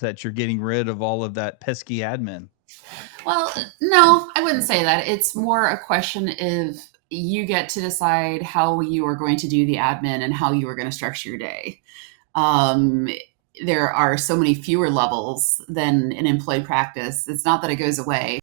is that you're getting rid of all of that pesky admin. Well, no, I wouldn't say that. It's more a question of you get to decide how you are going to do the admin and how you are going to structure your day. Um, there are so many fewer levels than in employee practice. It's not that it goes away.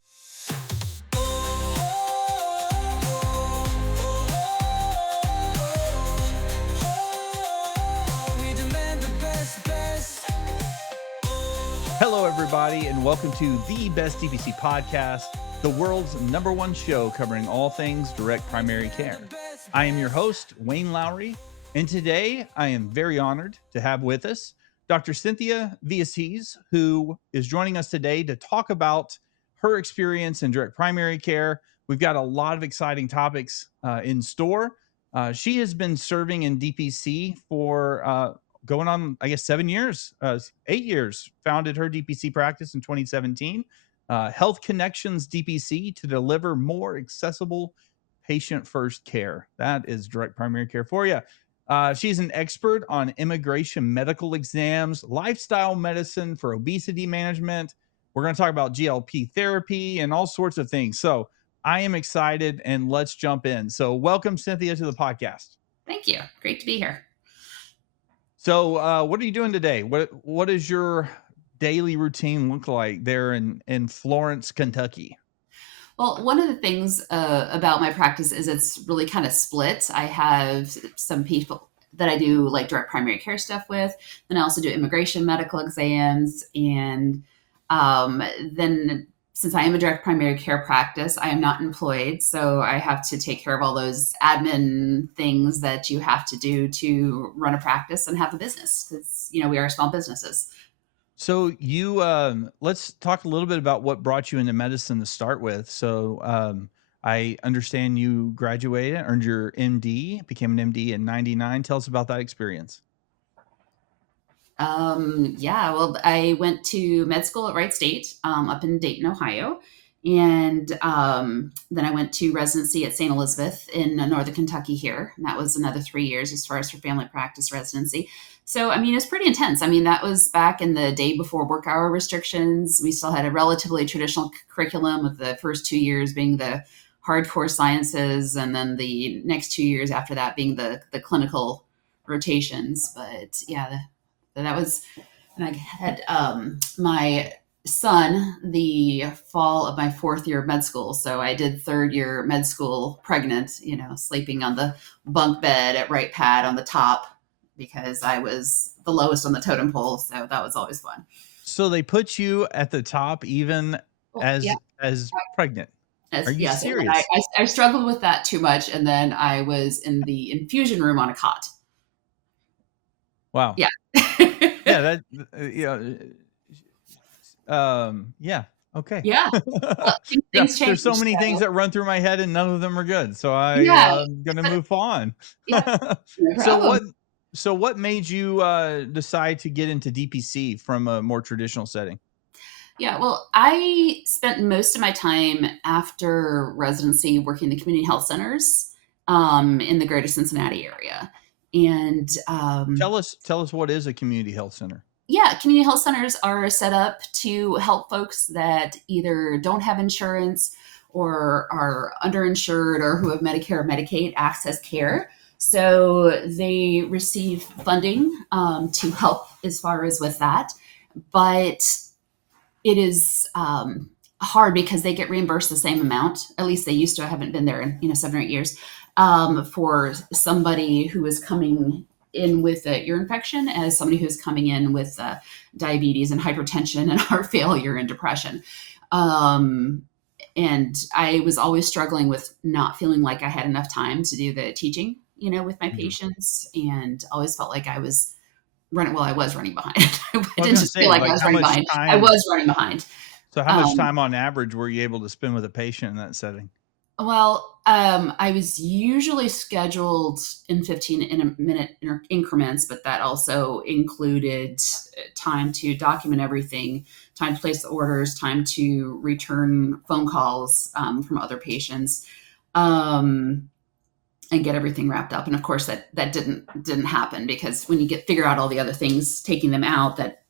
Hello, everybody, and welcome to the Best DPC podcast, the world's #1 show covering all things direct primary care. I am your host, Wayne Lowry, and today I am very honored to have with us Dr. Cynthia Villacis, who is joining us today to talk about her experience in direct primary care. We've got a lot of exciting topics in store. She has been serving in DPC for going on, I guess, 7 years, 8 years, founded her DPC practice in 2017, Health Connections DPC, to deliver more accessible patient-first care. That is direct primary care for you. She's an expert on immigration medical exams, lifestyle medicine for obesity management. We're going to talk about GLP therapy and all sorts of things. So I am excited, and let's jump in. So welcome, Cynthia, to the podcast. Thank you. Great to be here. So what are you doing today? What does your daily routine look like there in Florence, Kentucky? Well, one of the things about my practice is it's really kind of split. I have some people that I do like direct primary care stuff with. Then I also do immigration medical exams. And then since I am a direct primary care practice, I am not employed. So I have to take care of all those admin things that you have to do to run a practice and have a business, because, we are small businesses. So you, let's talk a little bit about what brought you into medicine to start with. So I understand you graduated, earned your MD, became an MD in '99. Tell us about that experience. Yeah, well, I went to med school at Wright State up in Dayton, Ohio. And then I went to residency at St. Elizabeth in Northern Kentucky here. And that was another 3 years as far as for family practice residency. So, it's pretty intense. That was back in the day before work hour restrictions. We still had a relatively traditional curriculum, with the first 2 years being the hardcore sciences, and then the next 2 years after that being the clinical rotations. But yeah, that was, and I had my son the fall of my 4th year of med school. So I did 3rd year med school pregnant, sleeping on the bunk bed at right pad on the top, because I was the lowest on the totem pole. So that was always fun. So they put you at the top even as pregnant. Are you serious? I struggled with that too much. And then I was in the infusion room on a cot. Wow. Yeah. Yeah. Yeah. Okay. Yeah. Well, things change. There's so many things that run through my head, and none of them are good. So I'm going to move on. Yeah. No So what made you decide to get into DPC from a more traditional setting? Yeah, well, I spent most of my time after residency working in the community health centers in the greater Cincinnati area. And tell us what is a community health center? Yeah, community health centers are set up to help folks that either don't have insurance or are underinsured or who have Medicare or Medicaid access care. So they receive funding to help as far as with that. But it is hard because they get reimbursed the same amount. At least they used to. I haven't been there in 7 or 8 years. For somebody who is coming in with a ear infection as somebody who's coming in with diabetes and hypertension and heart failure and depression. And I was always struggling with not feeling like I had enough time to do the teaching, with my patients, and always felt like I was running. Well, I was running behind. I didn't just feel like I was running behind. I was running behind. So how much time on average were you able to spend with a patient in that setting? Well, I was usually scheduled in 15-minute increments, but that also included time to document everything, time to place the orders, time to return phone calls from other patients, and get everything wrapped up. And of course, that didn't happen, because when you figure out all the other things, taking them out, that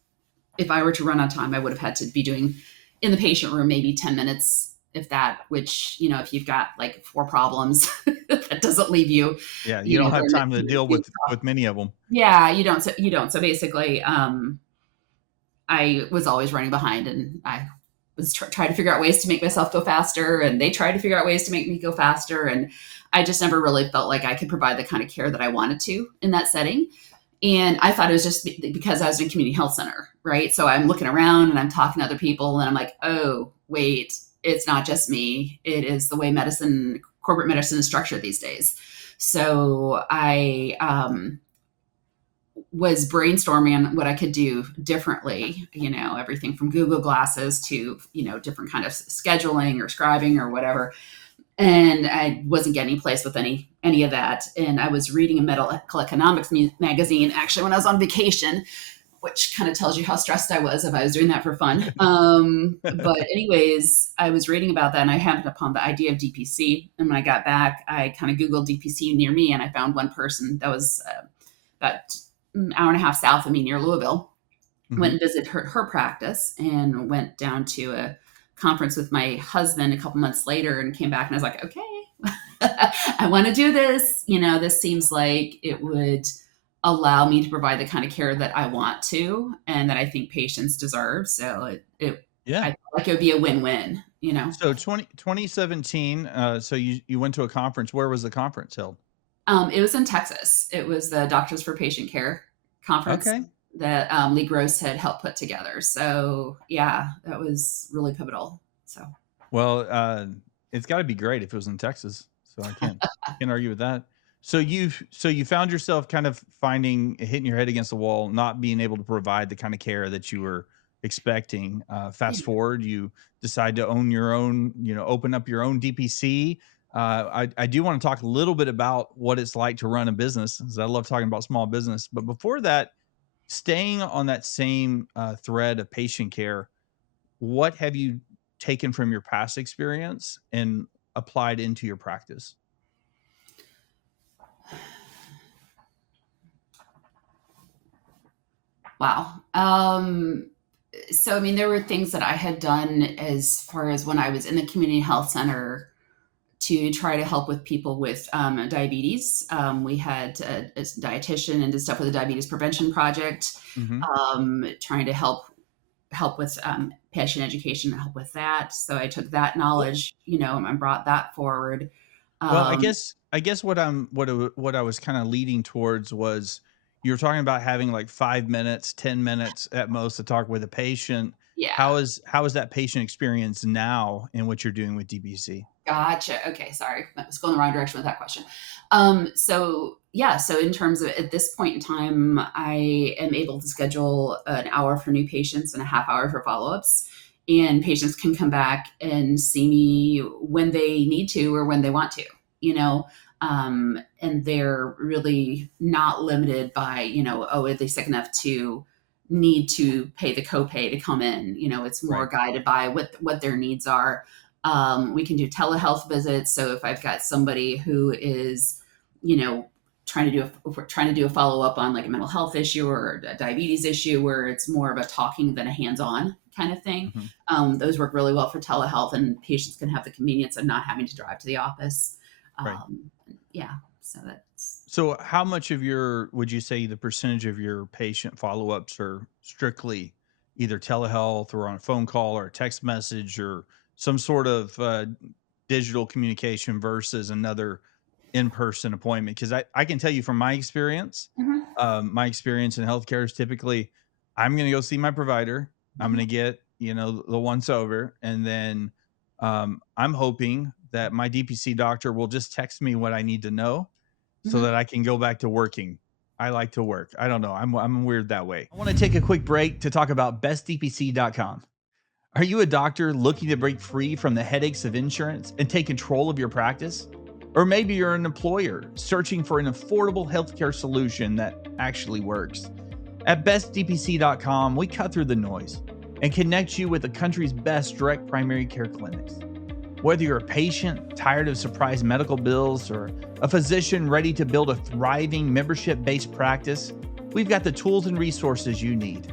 if I were to run on time, I would have had to be doing in the patient room maybe 10 minutes, if that, which, if you've got like 4 problems, that doesn't leave you, Yeah, you don't have very much time to to deal yourself. with many of them. Yeah, you don't. So you don't. So basically, I was always running behind, and I was trying to figure out ways to make myself go faster, and they tried to figure out ways to make me go faster, and I just never really felt like I could provide the kind of care that I wanted to in that setting. And I thought it was just because I was in a community health center, right? So I'm looking around and I'm talking to other people, and I'm like, oh, wait, it's not just me. It is the way corporate medicine is structured these days. So I was brainstorming on what I could do differently, everything from Google Glasses to, different kind of scheduling or scribing or whatever. And I wasn't getting any place with any of that. And I was reading a medical economics magazine actually when I was on vacation, which kind of tells you how stressed I was if I was doing that for fun. But anyways, I was reading about that, and I happened upon the idea of DPC. And when I got back, I kind of Googled DPC near me, and I found one person that was about an hour and a half south of me near Louisville. Mhm. Went and visited her practice, and went down to a conference with my husband a couple months later, and came back, and I was like, okay, I want to do this. This seems like it would allow me to provide the kind of care that I want to, and that I think patients deserve. So Yeah. I feel like it would be a win-win, So 2017, so you went to a conference. Where was the conference held? It was in Texas. It was the Doctors for Patient Care conference Okay. that Lee Gross had helped put together. So yeah, that was really pivotal. So Well, it's got to be great if it was in Texas. So I can't argue with that. So you found yourself kind of hitting your head against the wall, not being able to provide the kind of care that you were expecting. Fast forward, you decide to own your own, open up your own DPC. I do want to talk a little bit about what it's like to run a business, because I love talking about small business. But before that, staying on that same thread of patient care, what have you taken from your past experience and applied into your practice? wow. So I mean, there were things that I had done as far as when I was in the community health center to try to help with people with diabetes. We had a dietitian and did stuff with the Diabetes Prevention Project, Mm-hmm. trying to help with patient education, help with that. So I took that knowledge, and brought that forward. Well, I Um, guess what I was kind of leading towards was, you were talking about having like 5 minutes, 10 minutes at most to talk with a patient. yeah. How is that patient experience now in what you're doing with DBC? Gotcha. Okay, sorry. I was going the wrong direction with that question. So yeah, so in terms of at this point in time, I am able to schedule an hour for new patients and a half hour for follow-ups. And patients can come back and see me when they need to or when they want to, and they're really not limited by, oh, are they sick enough to need to pay the copay to come in? It's more Right. guided by what their needs are. We can do telehealth visits. So if I've got somebody who is, if we're trying to do a follow up on like a mental health issue or a diabetes issue where it's more of a talking than a hands on kind of thing, Mhm. those work really well for telehealth, and patients can have the convenience of not having to drive to the office. Right. Yeah. So that's So how much of would you say the percentage of your patient follow-ups are strictly either telehealth or on a phone call or a text message or some sort of digital communication versus another in-person appointment? Because I can tell you from Mhm. my experience in healthcare is typically, I'm going to go see my provider. I'm Mhm. going to get, the once over. And then I'm hoping that my DPC doctor will just text me what I need to know so Mhm. that I can go back to working. I like to work. I don't know. I'm weird that way. I want to take a quick break to talk about bestdpc.com. Are you a doctor looking to break free from the headaches of insurance and take control of your practice? Or maybe you're an employer searching for an affordable healthcare solution that actually works. At bestdpc.com, we cut through the noise and connect you with the country's best direct primary care clinics. Whether you're a patient tired of surprise medical bills or a physician ready to build a thriving membership-based practice, we've got the tools and resources you need.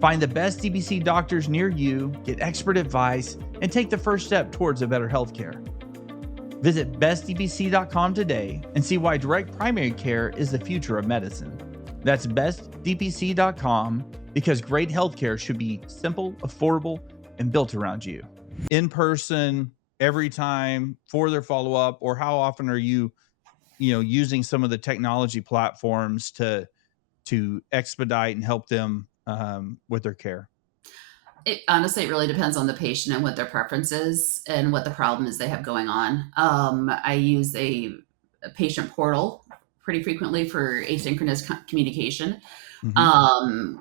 Find the best DPC doctors near you, get expert advice, and take the first step towards a better healthcare. Visit bestdpc.com today and see why direct primary care is the future of medicine. That's bestdpc.com, because great healthcare should be simple, affordable, and built around you. In person every time for their follow-up, or how often are you using some of the technology platforms to expedite and help them with their care? It honestly, it really depends on the patient and what their preference is and what the problem is they have going on. I use a patient portal pretty frequently for asynchronous communication. Mhm. Um,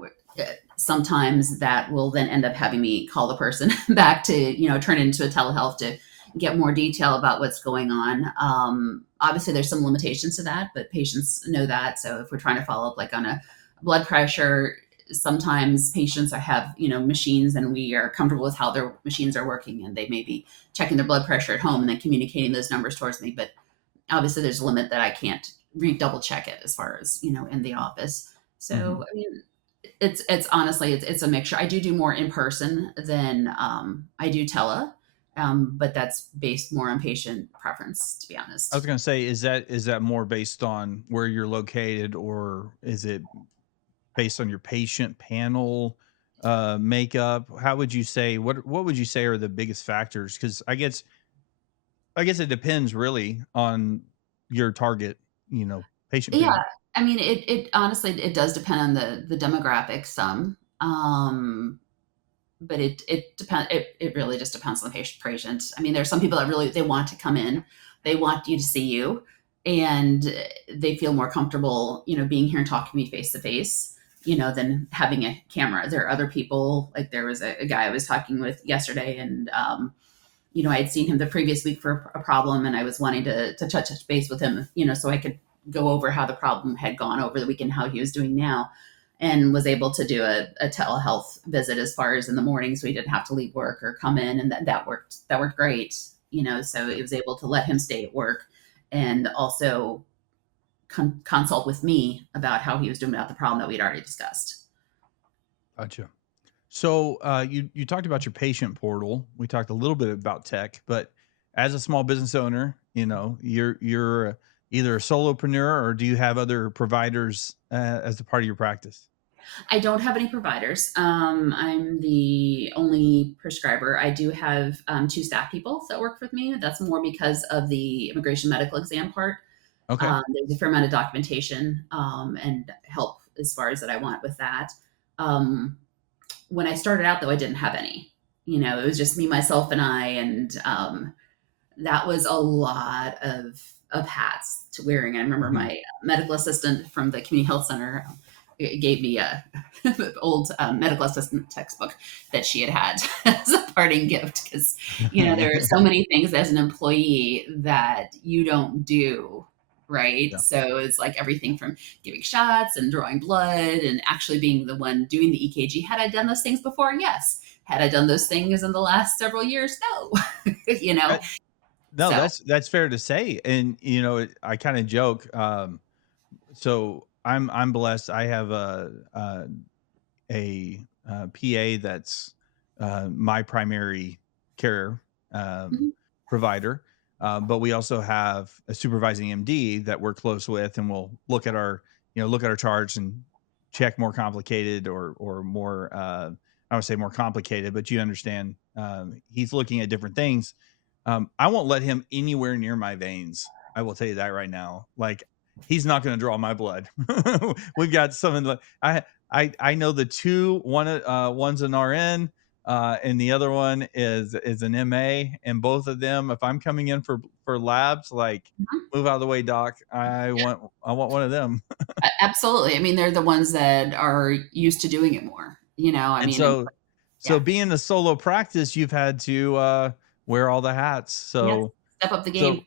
Sometimes that will then end up having me call the person back to, turn it into a telehealth to get more detail about what's going on. Obviously, there's some limitations to that, but patients know that. So if we're trying to follow up like on a blood pressure, sometimes patients have machines, and we are comfortable with how their machines are working, and they may be checking their blood pressure at home and then communicating those numbers towards me. But obviously there's a limit that I can't double check it as far as in the office. Mhm. So I mean, it's honestly it's a mixture. I do more in person than I do tele, but that's based more on patient preference, to be I was honest. gonna say, is that more based on where you're located, or is it based on your patient panel makeup? How would you say, what would you say are the biggest factors? Because I guess it depends really on your target, patient Yeah, panel. I mean, it honestly it does depend on the demographics some. But it really just depends on the patient. I mean, there's some people that really they want to come in, they want you to see you, and they feel more comfortable, being here and talking to me face to face, than having a camera. There are other people, like there was a guy I was talking with yesterday, and I had seen him the previous week for a problem, and I was wanting to touch base with him, so I could go over how the problem had gone over the weekend, how he was doing now, and was able to do a telehealth visit as far as in the morning, so he didn't have to leave work or come in, and that worked. That worked great, So Yeah. it was able to let him stay at work and also consult with me about how he was doing about the problem that we'd already discussed. Gotcha. So you talked about your patient portal. We talked a little bit about tech, but as a small business owner, you're either a solopreneur, or do you have other providers as a part of your practice? I don't have any providers. I'm the only prescriber. I do have two staff people that work with me. That's more because of the immigration medical exam part. Okay. There's a fair amount of documentation and help as far as that I want with that. Um, when I started out, though, I didn't have any. It was just me, myself, and I, and that was a lot of hats to wearing. I remember Mhm. my medical assistant from the community health center gave me a old medical assistant textbook that she had as a parting gift, because there are so many things as an employee that you don't do, right? Yeah. So it's like everything from giving shots and drawing blood and actually being the one doing the EKG. Had I done those things before? Yes. Had I done those things in the last several years? No. you know Uh, no, so that's fair to say, and I kind of joke. So I'm blessed. I have a PA that's my primary care mhm. provider, but we also have a supervising MD that we're close with, and we'll look at our charts and check more complicated, or more. I would say more complicated, but you understand. He's looking at different things. I won't let him anywhere near my veins. I will tell you that right now. Like, he's not going to draw my blood. We've got some of the I know the two, one's an RN, and the other one is an MA, and both of them, if I'm coming in for labs, like, move out of the way, doc. I want one of them. Absolutely. I mean, they're the ones that are used to doing it more, I And mean, and so yeah. being a solo practice, you've had to wear all the hats. Yes. So Step up the game. so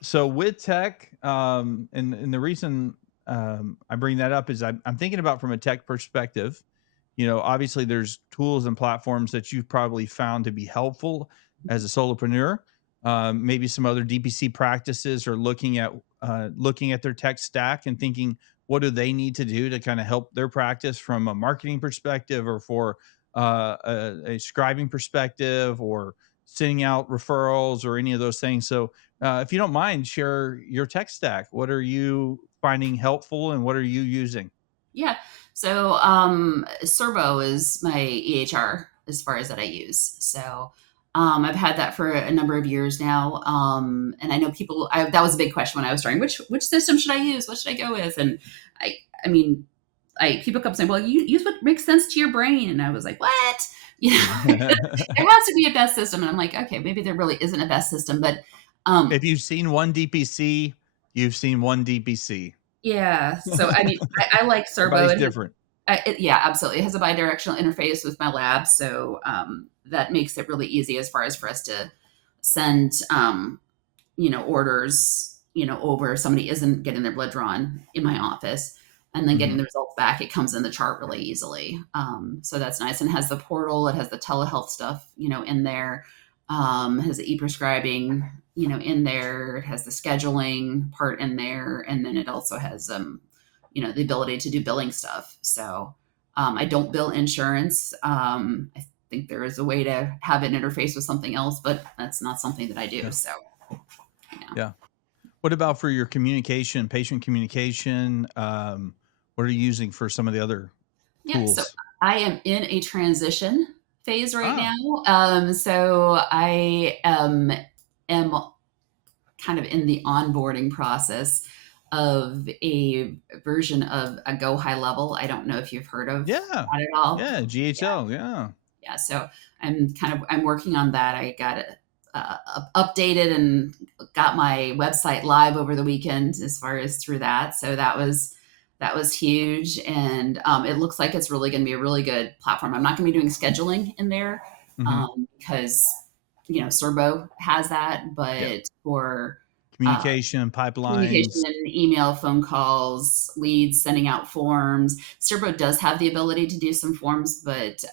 so with tech, and the reason I bring that up is I'm thinking about from a tech perspective. Obviously there's tools and platforms that you've probably found to be helpful as a solopreneur. Maybe some other DPC practices are looking at their tech stack and thinking, what do they need to do to kind of help their practice from a marketing perspective, or for a scribing perspective, or sending out referrals, or any of those things. So, if you don't mind, share your tech stack. What are you finding helpful, and what are you using? Yeah. So Servo is my EHR as far as that I use. So I've had that for a number of years now. And I know that was a big question when I was starting, which system should I use? What should I go with? And I mean, people kept saying, well, you use what makes sense to your brain. And I was like, what? You know, there has to be a best system. And I'm like, okay, maybe there really isn't a best system, but um, If you've seen one DPC, you've seen one DPC. yeah. So I mean, I like Servo. Everybody's different. Yeah, absolutely. It has a bidirectional interface with my lab, so that makes it really easy as far as for us to send, orders, over if somebody isn't getting their blood drawn in my office, and then getting Mhm. the results back. It comes in the chart really easily, so that's nice. And it has the portal. It has the telehealth stuff, in there. It has the e-prescribing, in there. It has the scheduling part in there, and then it also has the ability to do billing stuff. So I don't bill insurance. I think there is a way to have it interface with something else, but that's not something that I do. Yeah. So, yeah. Yeah. What about for your communication, patient communication? What are you using for some of the other Yeah. So tools? I am in a transition phase right Ah, now. So I am kind of in the onboarding process of a version of a Go High Level. I don't know if you've heard of yeah. that at all. Yeah, GHL, yeah. Yeah, so I'm working on that. I got it updated and got my website live over the weekend as far as through that. So that was huge, and it looks like it's really going to be a really good platform. I'm not going to be doing scheduling in there Mhm. because Serbo has that, Yeah. but for uh, Communication, communication pipelines. and email, phone calls, leads, sending out forms. Servo does have the ability to do some forms, but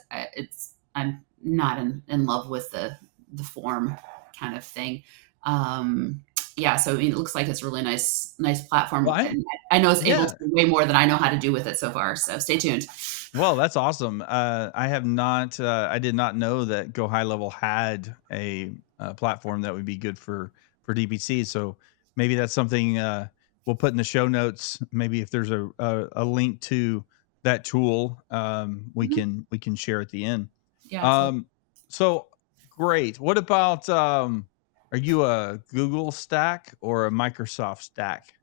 I'm not in love with the form kind of thing. Um, yeah, so I mean, it looks like it's a really nice Well, platform, and I know it's able yeah. to do way more than I know how to do with it so far. So stay tuned. Well, that's awesome. I did not know that Go High Level had a platform that would be good for DPC. So maybe that's something we'll put in the show notes. Maybe if there's a link to that tool, Mhm. we can share at the end. Yeah, absolutely. Um, so great. What about are you a Google stack or a Microsoft stack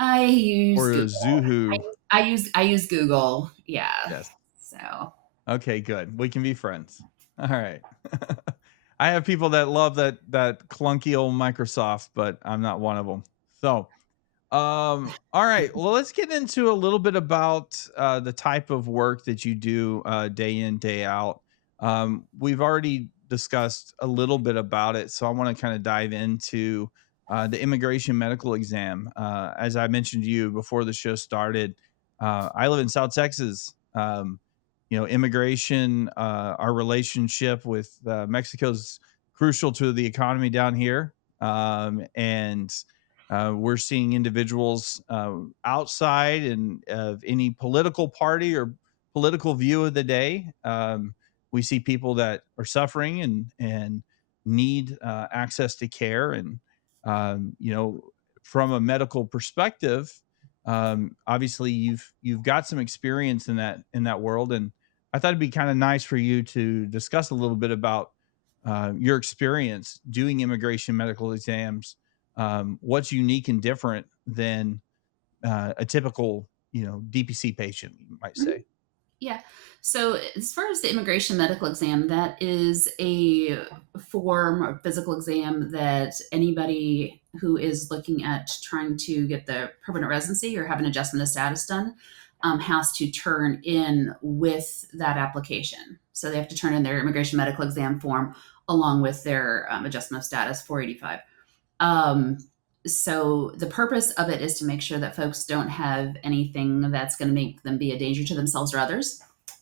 I use or a Google. Zoohoo? I use Google. Yeah. Yes. So Okay, good. We can be friends. All right. I have people that love that clunky old Microsoft, but I'm not one of them. So, all right. Well, let's get into a little bit about the type of work that you do day in, day out. We've already discussed a little bit about it, so I want to kind of dive into the immigration medical exam. As I mentioned to you before the show started, I live in South Texas. Immigration, our relationship with Mexico's crucial to the economy down here, and we're seeing individuals outside and of any political party or political view of the day. We see people that are suffering and need access to care, and from a medical perspective, obviously you've got some experience in that world, and I thought it'd be kind of nice for you to discuss a little bit about your experience doing immigration medical exams. What's unique and different than a typical, DPC patient, you might Mhm. say. Yeah. So as far as the immigration medical exam, that is a form of physical exam that anybody who is looking at trying to get the permanent residency or have an adjustment of status done has to turn in with that application. So they have to turn in their immigration medical exam form along with their adjustment of status 485. Um, so the purpose of it is to make sure that folks don't have anything that's going to make them be a danger to themselves or others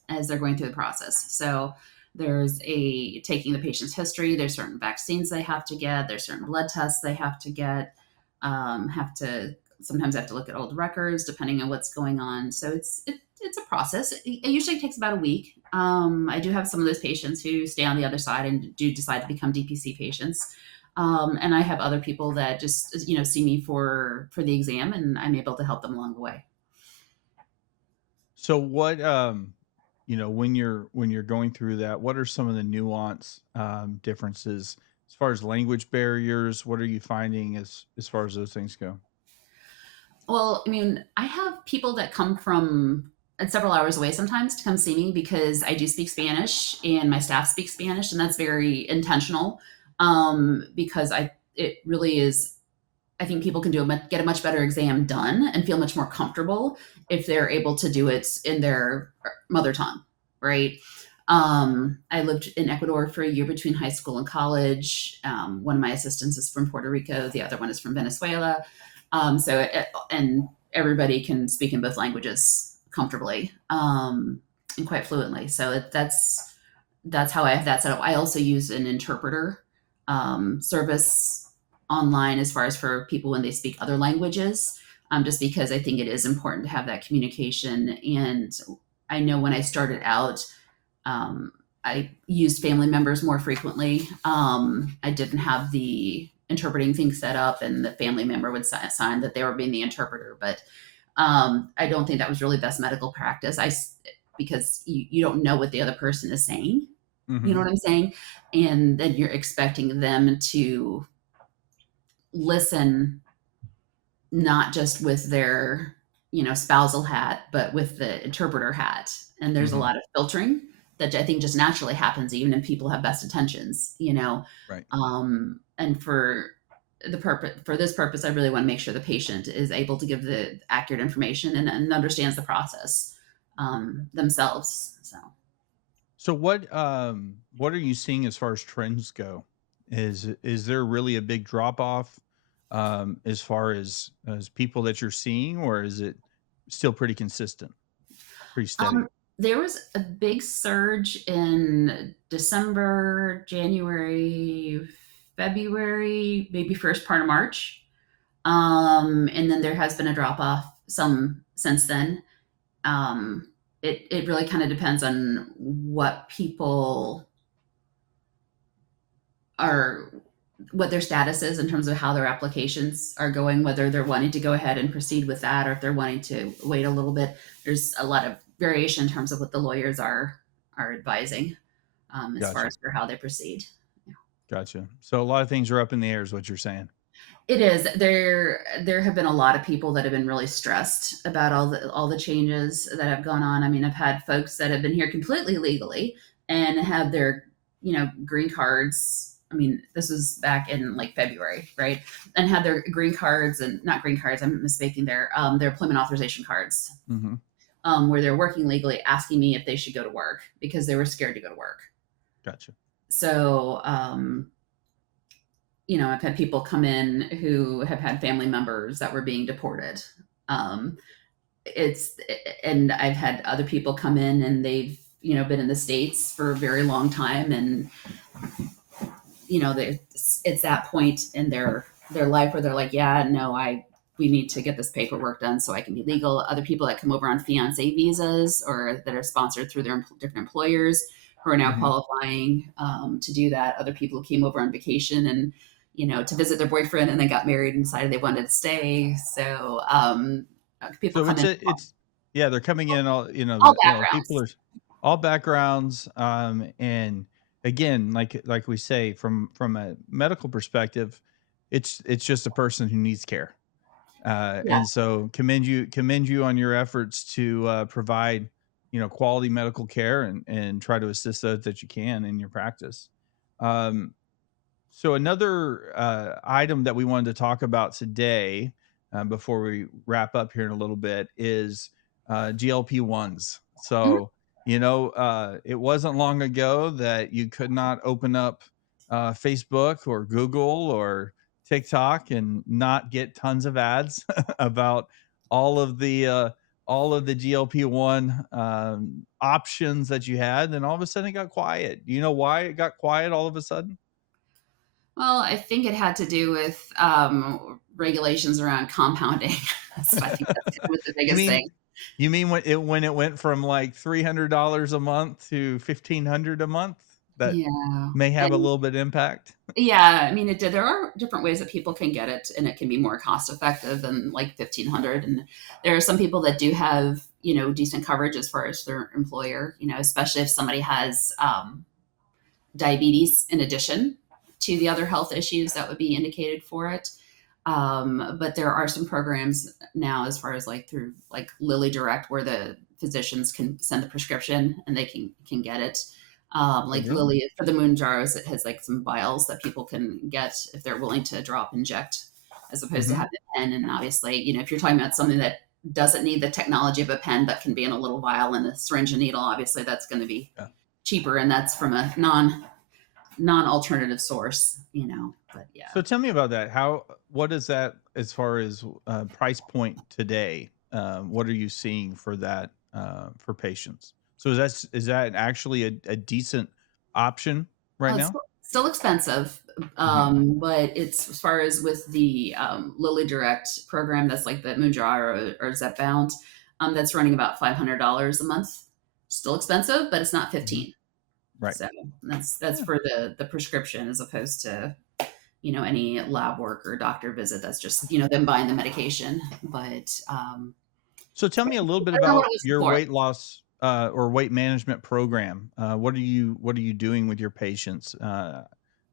as they're going through the process. So there's taking the patient's history. There's certain vaccines they have to get. There's certain blood tests they have to get. Have to sometimes I have to look at old records depending on what's going on. So it's a process. It usually takes about a week. I do have some of those patients who stay on the other side and do decide to become DPC patients. And I have other people that just see me for the exam, and I'm able to help them along the way. So what when you're going through that, what are some of the nuance differences as far as language barriers? What are you finding as far as those things go? Well, I mean, I have people that come from several hours away sometimes to come see me because I do speak Spanish and my staff speaks Spanish, and that's very intentional. Because it really is. I think people can get a much better exam done and feel much more comfortable if they're able to do it in their mother tongue, right? I lived in Ecuador for a year between high school and college. One of my assistants is from Puerto Rico, the other one is from Venezuela. And everybody can speak in both languages comfortably and quite fluently. So that's how I have that set up. I also use an interpreter service online as far as for people when they speak other languages, just because I think it is important to have that communication. And I know when I started out, I used family members more frequently. I didn't have the interpreting thing set up, and the family member would sign that they were being the interpreter. But I don't think that was really best medical practice. Because you don't know what the other person is saying. You know Hmm. what I'm saying? And then you're expecting them to listen not just with their spousal hat, but with the interpreter hat. And there's a Hmm. lot of filtering that I think just naturally happens even if people have best intentions. Right. And for this purpose, I really want to make sure the patient is able to give the accurate information and understands the process themselves. So So what are you seeing as far as trends go? Is there really a big drop off as far as people that you're seeing, or is it still pretty consistent, pretty Um, steady? there was a big surge in December, January, February, maybe first part of March. And then there has been a drop off some since then. It really kind of depends on what people are, what their status is in terms of how their applications are going, whether they're wanting to go ahead and proceed with that or if they're wanting to wait a little bit. There's a lot of variation in terms of what the lawyers are advising as far Gotcha. as for how they proceed. Gotcha. So a lot of things are up in the air is what you're saying. It is. There have been a lot of people that have been really stressed about all the changes that have gone on. I mean, I've had folks that have been here completely legally and have their, green cards. I mean, this was back in like February, right? And had their green cards and not green cards, I'm misspeaking their employment authorization cards, Hmm. where they're working legally, asking me if they should go to work because they were scared to go to work. Gotcha. So, I've had people come in who have had family members that were being deported. Um, it's and I've had other people come in and they've been in the states for a very long time, and it's that point in their life where they're like, yeah, no, we need to get this paperwork done so I can be legal. Other people that come over on fiance visas or that are sponsored through their different employers who are now Hmm. qualifying to do that. Other people who came over on vacation and to visit their boyfriend and then got married and decided they wanted to stay. So people So come in it's yeah, they're coming in all, all people backgrounds. are all backgrounds, and again, like we say, from a medical perspective, it's just a person who needs care. Yeah. And so commend you on your efforts to provide, quality medical care and try to assist those that you can in your practice. Um, so another item that we wanted to talk about today, before we wrap up here in a little bit, is GLP-1s. Mhm. So it wasn't long ago that you could not open up Facebook or Google or TikTok and not get tons of ads about all of the uh, all of the GLP-1 options that you had. And all of a sudden, it got quiet. Do you know why it got quiet all of a sudden? Well, I think it had to do with regulations around compounding. So I think that's kind of the You biggest mean thing. you mean when it went from like $300 a month to 1,500 a month? That Yeah. may have a And little bit impact? yeah, I mean, it did. There are different ways that people can get it, and it can be more cost effective than like 1,500. And there are some people that do have, decent coverage as far as their employer, especially if somebody has diabetes in addition to the other health issues that would be indicated for it. But there are some programs now, as far as like through like Lilly Direct, where the physicians can send the prescription and they can get it. Oh, Like really? Lilly for the moon jars, it has like some vials that people can get if they're willing to drop inject, as opposed to Mhm. having a pen. And obviously, if you're talking about something that doesn't need the technology of a pen but can be in a little vial and a syringe and needle, obviously that's going to be Yeah. cheaper, and that's from a non-alternative source, but yeah. So tell me about that. What is that as far as, price point today? What are you seeing for that, for patients? So is that actually a decent option right It's now? still expensive, Mhm. but it's as far as with the Lilly Direct program, that's like the Moonjar or Zepbound, that's running about $500 a month. Still expensive, but it's not Mhm. 15. Right. So that's Yeah. for the prescription, as opposed to any lab work or doctor visit. That's just them buying the medication. But So tell me a little bit I don't know what about it was your before. weight loss, or weight management program. What are you doing with your patients? I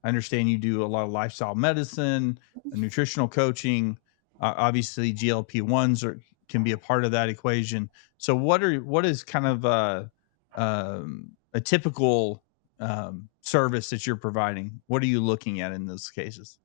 understand you do a lot of lifestyle medicine, nutritional coaching. Obviously, GLP-1s can be a part of that equation. So, what is kind of a typical service that you're providing? What are you looking at in those cases?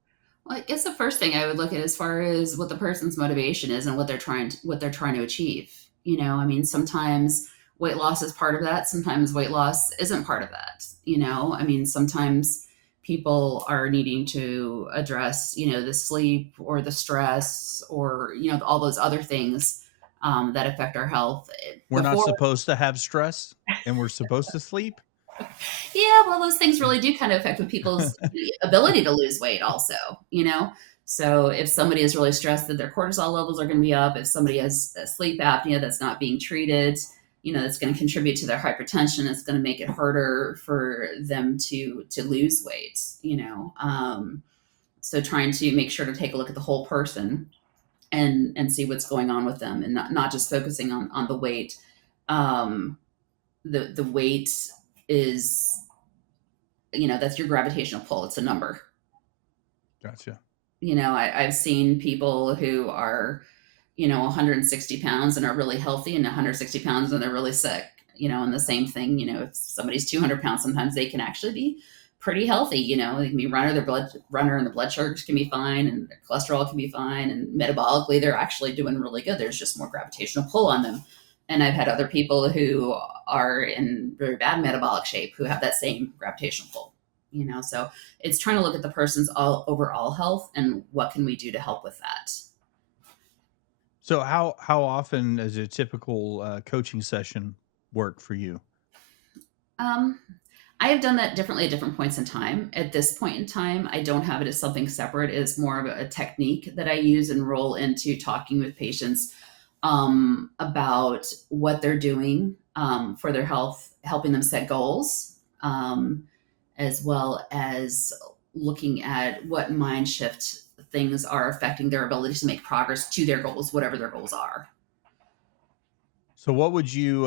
Well, I guess the first thing I would look at as far as what the person's motivation is and what they're trying to achieve. I mean, sometimes weight loss is part of that. Sometimes weight loss isn't part of that. I mean, sometimes people are needing to address, the sleep or the stress or all those other things that affect our health We're not before. supposed to have stress, and we're supposed to sleep. Yeah, well, those things really do kind of affect with people's ability to lose weight also, you know? So if somebody is really stressed that their cortisol levels are going to be up, if somebody has sleep apnea that's not being treated, that's going to contribute to their hypertension. It's going to make it harder for them to lose weight, So trying to make sure to take a look at the whole person and see what's going on with them, and not just focusing on the weight. Um, the weight is, that's your gravitational pull. It's a number. Gotcha. I've seen people who are, 160 pounds and are really healthy, and 160 pounds and they're really sick, and the same thing, if somebody's 200 pounds, sometimes they can actually be pretty healthy. They can be runner and the blood sugars can be fine and their cholesterol can be fine. And metabolically, they're actually doing really good. There's just more gravitational pull on them. And I've had other people who are in very bad metabolic shape who have that same gravitational pull. So it's trying to look at the person's overall health and what can we do to help with that. So how often does a typical, coaching session work for you? Um, I have done that differently at different points in time. At this point in time, I don't have it as something separate. It's more of a technique that I use and roll into talking with patients about what they're doing for their health, helping them set goals, as well as looking at what mind shift things are affecting their ability to make progress to their goals, whatever their goals are. So what would you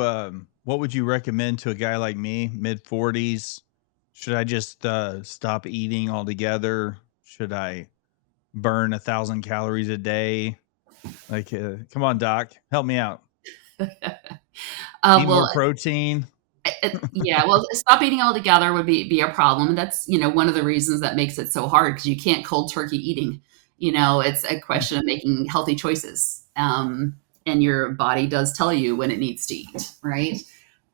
recommend to a guy like me, mid-40s? Should I just, stop eating altogether? Should I burn 1,000 calories a day? Like, come on, doc, help me out. Eat more Well, protein. yeah, well, stop eating altogether would be a problem. And that's, one of the reasons that makes it so hard, because you can't cold turkey eating. It's a question of making healthy choices. And your body does tell you when it needs to eat, right?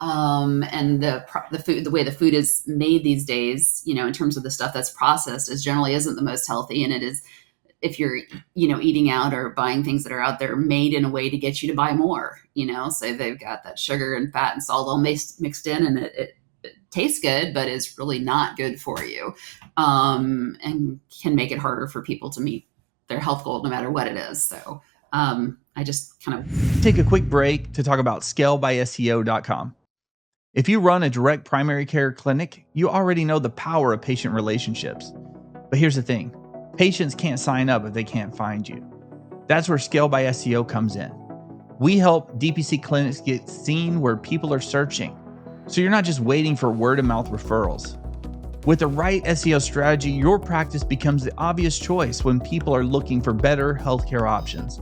And the food, the way the food is made these days, in terms of the stuff that's processed, is generally isn't the most healthy. And it is, if you're eating out or buying things that are out there made in a way to get you to buy more, so they've got that sugar and fat and salt all mixed in, and it tastes good, but is really not good for you, and can make it harder for people to meet their health goal no matter what it is. So I just kind of Take a quick break to talk about scalebyseo.com. If you run a direct primary care clinic, you already know the power of patient relationships. But here's the thing, patients can't sign up if they can't find you. That's where Scale by SEO comes in. We help DPC clinics get seen where people are searching, so you're not just waiting for word of mouth referrals. With the right SEO strategy, your practice becomes the obvious choice when people are looking for better healthcare options.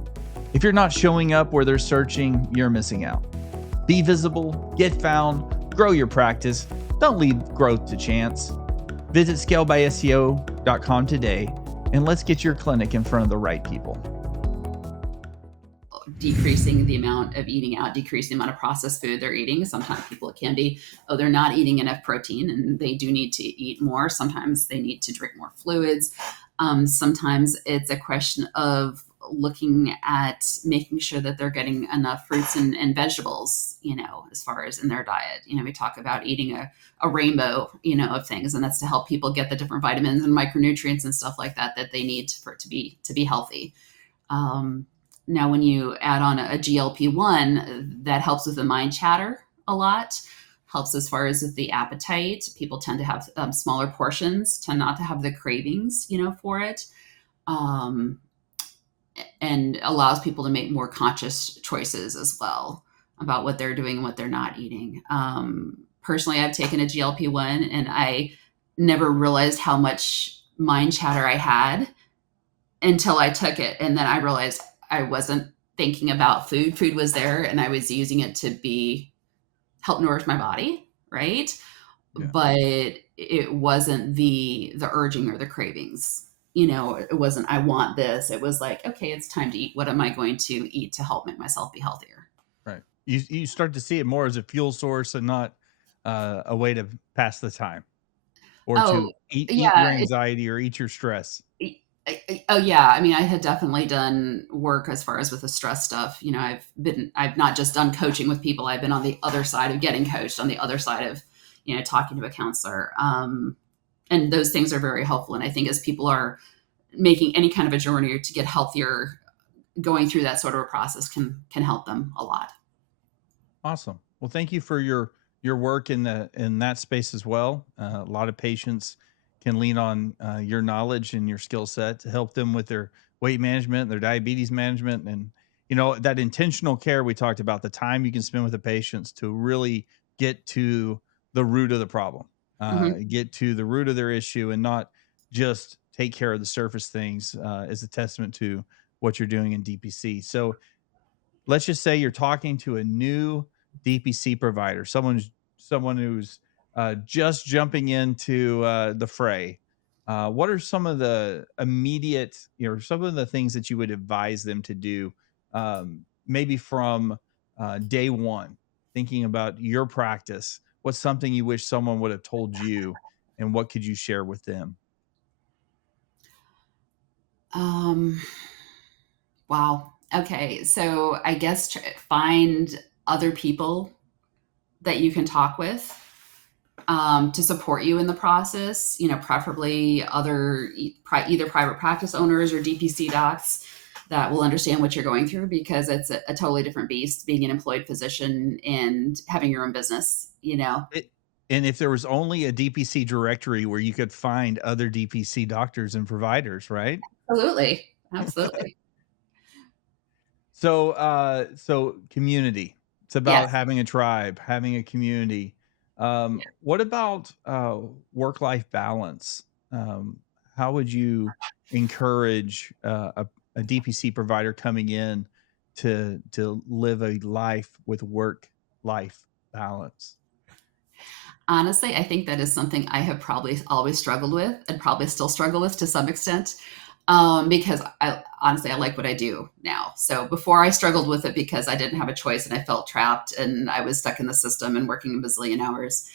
If you're not showing up where they're searching, you're missing out. Be visible, get found, grow your practice. Don't leave growth to chance. Visit scalebyseo.com today and let's get your clinic in front of the right people. decreasing the amount of eating out, decreasing the amount of processed food they're eating. Sometimes people, it can be, oh, they're not eating enough protein and they do need to eat more. Sometimes they need to drink more fluids. Sometimes it's a question of looking at making sure that they're getting enough fruits and vegetables, as far as in their diet. We talk about eating a rainbow, of things, and that's to help people get the different vitamins and micronutrients and stuff like that they need for it to be healthy. Now, when you add on a GLP-1, that helps with the mind chatter a lot, helps as far as with the appetite. People tend to have smaller portions, tend not to have the cravings, for it, and allows people to make more conscious choices as well about what they're doing and what they're not eating. Personally, I've taken a GLP-1 and I never realized how much mind chatter I had until I took it. And then I realized I wasn't thinking about food. Food was there and I was using it to help nourish my body. Right. Yeah. But it wasn't the urging or the cravings. It wasn't, I want this. It was like, okay, it's time to eat. What am I going to eat to help make myself be healthier? Right. You start to see it more as a fuel source and not a way to pass the time or to eat your anxiety or eat your stress. Oh yeah. I mean, I had definitely done work as far as with the stress stuff. I've not just done coaching with people. I've been on the other side of getting coached, on the other side of, talking to a counselor. And those things are very helpful. And I think as people are making any kind of a journey to get healthier, going through that sort of a process can help them a lot. Awesome. Well, thank you for your work in that space as well. A lot of patients can lean on your knowledge and your skill set to help them with their weight management, their diabetes management, and that intentional care we talked about, the time you can spend with the patients to really get to the root of the problem, get to the root of their issue, and not just take care of the surface things is a testament to what you're doing in DPC. So let's just say you're talking to a new DPC provider, someone who's just jumping into the fray. What are some of the immediate, some of the things that you would advise them to do, maybe from day one, thinking about your practice? What's something you wish someone would have told you, and what could you share with them? Wow. Okay. So I guess find other people that you can talk with to support you in the process, preferably either private practice owners or DPC docs that will understand what you're going through, because it's a totally different beast being an employed physician and having your own business, And if there was only a DPC directory where you could find other DPC doctors and providers, right? Absolutely. Absolutely. So community. It's about Yes. having a tribe, having a community. What about work-life balance? How would you encourage a DPC provider coming in to live a life with work-life balance? Honestly, I think that is something I have probably always struggled with and probably still struggle with to some extent. Because I like what I do now. So before I struggled with it because I didn't have a choice and I felt trapped and I was stuck in the system and working a bazillion hours.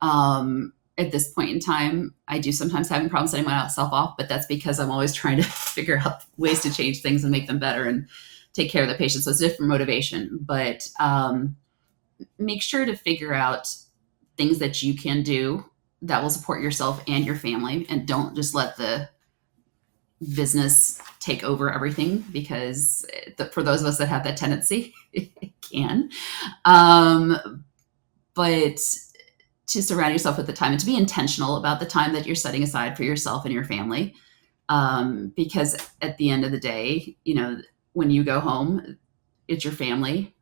At this point in time, I do sometimes having problems setting myself off, but that's because I'm always trying to figure out ways to change things and make them better and take care of the patient. So it's different motivation, but make sure to figure out things that you can do that will support yourself and your family, and don't just let the business take over everything, because for those of us that have that tendency, it can. But to surround yourself with the time and to be intentional about the time that you're setting aside for yourself and your family. Because at the end of the day, when you go home, it's your family,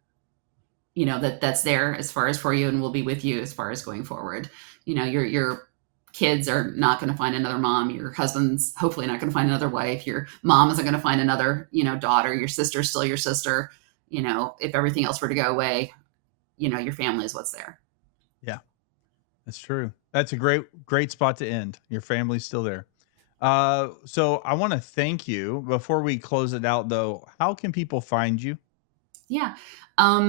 that's there as far as for you and will be with you as far as going forward. Your kids are not going to find another mom. Your husband's hopefully not going to find another wife. Your mom isn't going to find another, daughter. Your sister's still your sister. If everything else were to go away, your family is what's there. Yeah, that's true. That's a great spot to end. Your family's still there. So I want to thank you. Before we close it out, though, how can people find you? Yeah.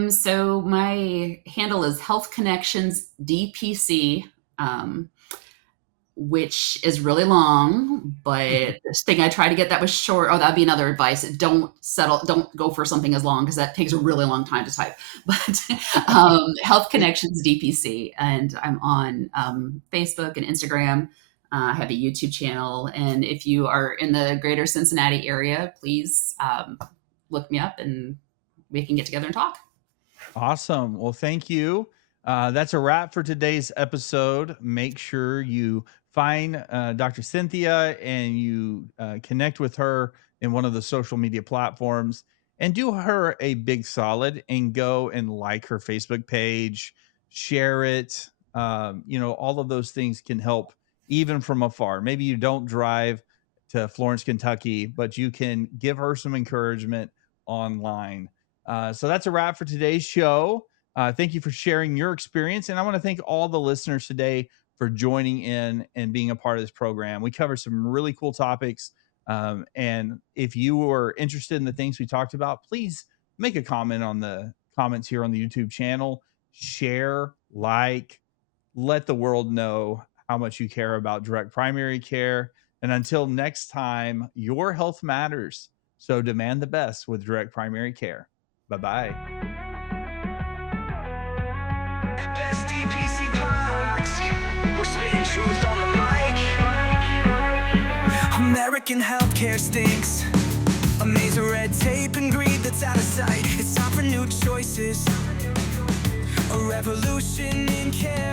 So my handle is Health Connections DPC. Which is really long, but this thing I try to get that was short. Oh, that'd be another advice. Don't go for something as long, because that takes a really long time to type. But Health Connections DPC, and I'm on Facebook and Instagram. I have a YouTube channel, and if you are in the greater Cincinnati area, please look me up and we can get together and talk. Awesome. Well, thank you. That's a wrap for today's episode. Make sure you find Dr. Cynthia and you connect with her in one of the social media platforms, and do her a big solid and go and like her Facebook page, share it. All of those things can help even from afar. Maybe you don't drive to Florence, Kentucky, but you can give her some encouragement online. So that's a wrap for today's show. Thank you for sharing your experience. And I want to thank all the listeners today for joining in and being a part of this program. We covered some really cool topics. And if you were interested in the things we talked about, please make a comment on the comments here on the YouTube channel. Share, let the world know how much you care about direct primary care. And until next time, your health matters. So demand the best with direct primary care. Bye-bye. Best DPC podcast. We're spitting truth on the mic. American healthcare stinks. A maze of red tape and greed that's out of sight. It's time for new choices. A revolution in care.